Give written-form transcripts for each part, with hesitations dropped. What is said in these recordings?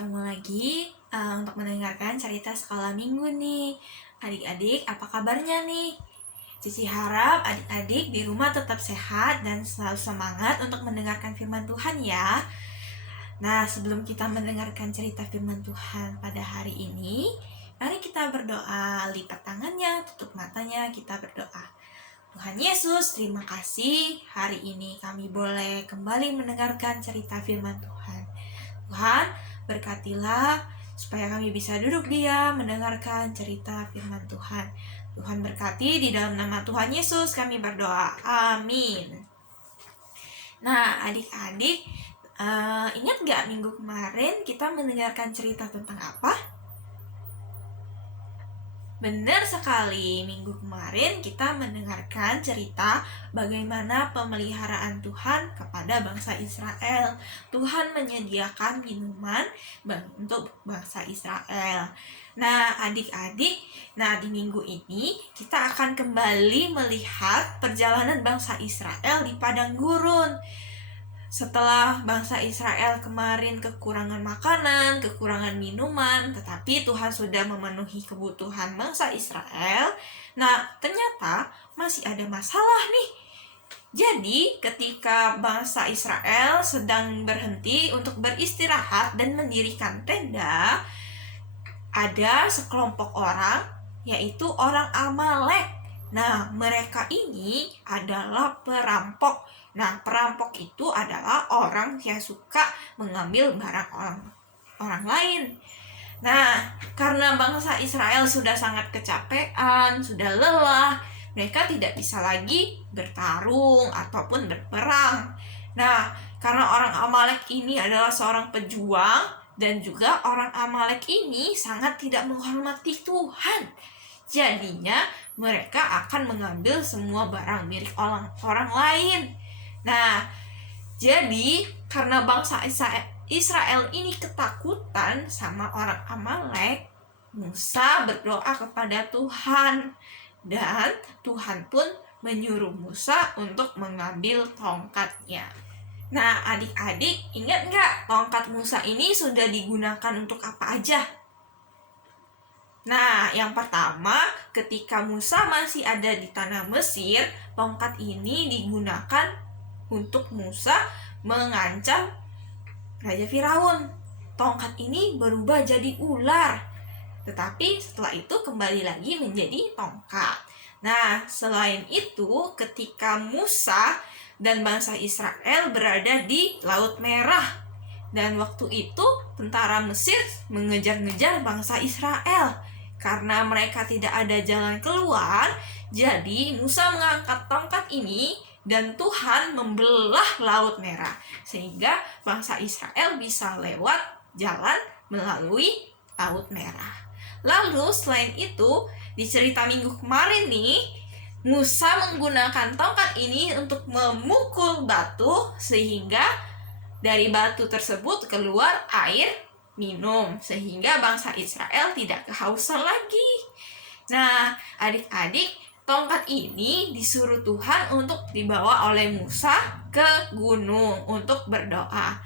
ketemu lagi untuk mendengarkan cerita sekolah minggu nih. Adik-adik, apa kabarnya nih? Cici harap adik-adik di rumah tetap sehat dan selalu semangat untuk mendengarkan firman Tuhan ya. Nah, sebelum kita mendengarkan cerita firman Tuhan pada hari ini, mari kita berdoa. Lipat tangannya, tutup matanya, kita berdoa. Tuhan Yesus, terima kasih hari ini kami boleh kembali mendengarkan cerita firman Tuhan. Tuhan, berkatilah supaya kami bisa duduk diam mendengarkan cerita firman Tuhan. Tuhan berkati, di dalam nama Tuhan Yesus kami berdoa. Amin. Nah, adik-adik, ingat gak minggu kemarin kita mendengarkan cerita tentang apa? Benar sekali, minggu kemarin kita mendengarkan cerita bagaimana pemeliharaan Tuhan kepada bangsa Israel. Tuhan menyediakan minuman untuk bangsa Israel. Nah, adik-adik, di minggu ini kita akan kembali melihat perjalanan bangsa Israel di padang gurun. Setelah bangsa Israel kemarin kekurangan makanan, kekurangan minuman, tetapi Tuhan sudah memenuhi kebutuhan bangsa Israel. Nah, ternyata masih ada masalah nih. Jadi, ketika bangsa Israel sedang berhenti untuk beristirahat dan mendirikan tenda, ada sekelompok orang, yaitu orang Amalek. Nah, mereka ini adalah perampok. Nah, perampok itu adalah orang yang suka mengambil barang orang lain. Nah, karena bangsa Israel sudah sangat kecapean, sudah lelah, mereka tidak bisa lagi bertarung ataupun berperang. Nah, karena orang Amalek ini adalah seorang pejuang, dan juga orang Amalek ini sangat tidak menghormati Tuhan. Jadinya mereka akan mengambil semua barang milik orang lain. Nah, jadi karena bangsa Israel ini ketakutan sama orang Amalek, Musa berdoa kepada Tuhan. Dan Tuhan pun menyuruh Musa untuk mengambil tongkatnya. Nah, adik-adik, ingat nggak tongkat Musa ini sudah digunakan untuk apa aja? Nah, yang pertama, ketika Musa masih ada di tanah Mesir, tongkat ini digunakan untuk Musa mengancam Raja Firaun. Tongkat ini berubah jadi ular, tetapi setelah itu kembali lagi menjadi tongkat. Nah, selain itu, ketika Musa dan bangsa Israel berada di Laut Merah, dan waktu itu tentara Mesir mengejar-ngejar bangsa Israel. Karena mereka tidak ada jalan keluar, jadi Musa mengangkat tongkat ini dan Tuhan membelah Laut Merah, sehingga bangsa Israel bisa lewat jalan melalui Laut Merah. Lalu selain itu, di cerita minggu kemarin nih, Musa menggunakan tongkat ini untuk memukul batu sehingga dari batu tersebut keluar air minum, sehingga bangsa Israel tidak kehausan lagi. Nah, adik-adik, tongkat ini disuruh Tuhan untuk dibawa oleh Musa ke gunung untuk berdoa.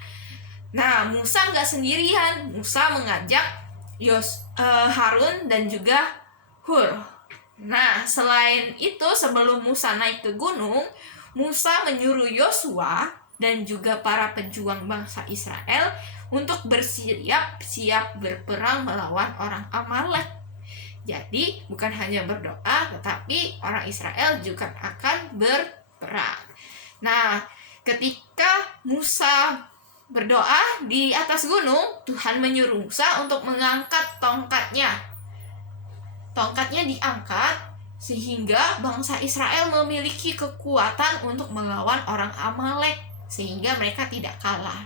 Nah, Musa nggak sendirian. Musa mengajak Harun dan juga Hur. Nah, selain itu, sebelum Musa naik ke gunung, Musa menyuruh Yosua dan juga para pejuang bangsa Israel untuk bersiap-siap berperang melawan orang Amalek. Jadi, bukan hanya berdoa, tetapi orang Israel juga akan berperang. Nah, ketika Musa berdoa di atas gunung, Tuhan menyuruh Musa untuk mengangkat tongkatnya. Tongkatnya diangkat sehingga bangsa Israel memiliki kekuatan untuk melawan orang Amalek, sehingga mereka tidak kalah.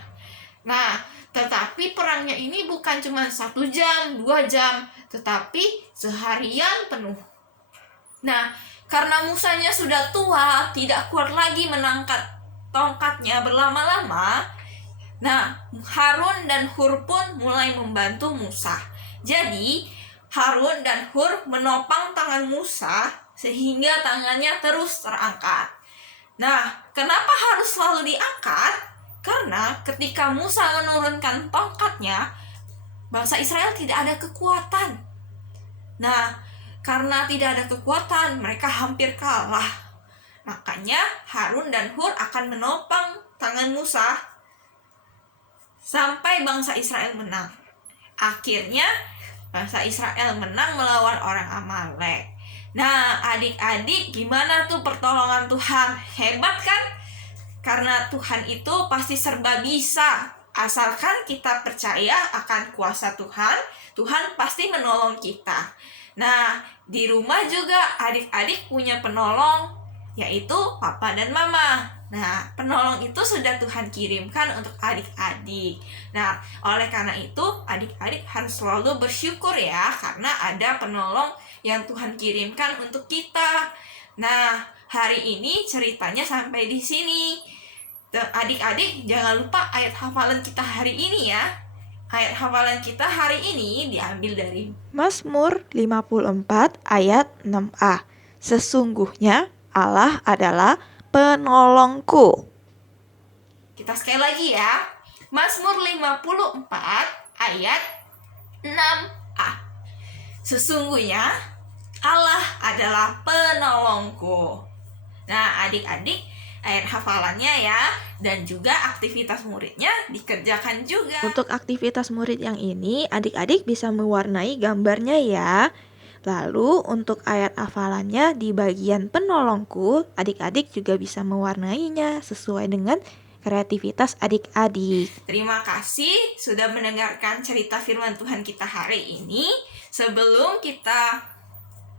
Nah, tetapi perangnya ini bukan cuma 1 jam, 2 jam, tetapi seharian penuh. Nah, karena Musanya sudah tua, tidak kuat lagi menangkat tongkatnya berlama-lama, nah, Harun dan Hur pun mulai membantu Musa. Jadi, Harun dan Hur menopang tangan Musa sehingga tangannya terus terangkat. Nah, kenapa harus selalu diangkat? Karena ketika Musa menurunkan tongkatnya, bangsa Israel tidak ada kekuatan. Nah, karena tidak ada kekuatan, mereka hampir kalah. Makanya Harun dan Hur akan menopang tangan Musa sampai bangsa Israel menang. Akhirnya bangsa Israel menang melawan orang Amalek. Nah, adik-adik, gimana tuh pertolongan Tuhan? Hebat kan? Karena Tuhan itu pasti serba bisa. Asalkan kita percaya akan kuasa Tuhan, Tuhan pasti menolong kita. Nah, di rumah juga adik-adik punya penolong, yaitu papa dan mama. Nah, penolong itu sudah Tuhan kirimkan untuk adik-adik. Nah, oleh karena itu, adik-adik harus selalu bersyukur ya, karena ada penolong yang Tuhan kirimkan untuk kita. Nah, hari ini ceritanya sampai di sini. Adik-adik, jangan lupa ayat hafalan kita hari ini ya. Ayat hafalan kita hari ini diambil dari Mazmur 54 ayat 6a. Sesungguhnya Allah adalah penolongku. Kita sekali lagi ya. Mazmur 54 ayat 6a. Sesungguhnya Allah adalah penolongku. Nah, adik-adik, ayat hafalannya ya, dan juga aktivitas muridnya dikerjakan juga. Untuk aktivitas murid yang ini, adik-adik bisa mewarnai gambarnya ya. Lalu untuk ayat hafalannya di bagian penolongku, adik-adik juga bisa mewarnainya sesuai dengan kreativitas adik-adik. Terima kasih sudah mendengarkan cerita firman Tuhan kita hari ini. Sebelum kita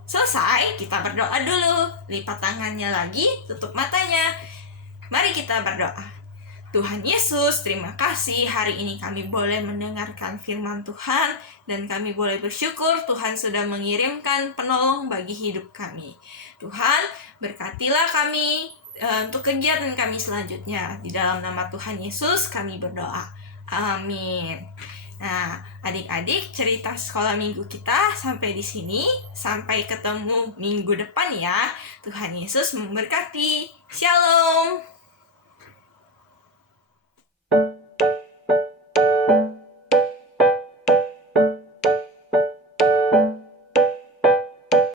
selesai, kita berdoa dulu. Lipat tangannya lagi, tutup matanya. Mari kita berdoa. Tuhan Yesus, terima kasih hari ini kami boleh mendengarkan firman Tuhan dan kami boleh bersyukur Tuhan sudah mengirimkan penolong bagi hidup kami. Tuhan, berkatilah kami untuk kegiatan kami selanjutnya. Di dalam nama Tuhan Yesus kami berdoa. Amin. Nah, adik-adik, cerita sekolah minggu kita sampai di sini. Sampai ketemu minggu depan ya. Tuhan Yesus memberkati. Shalom.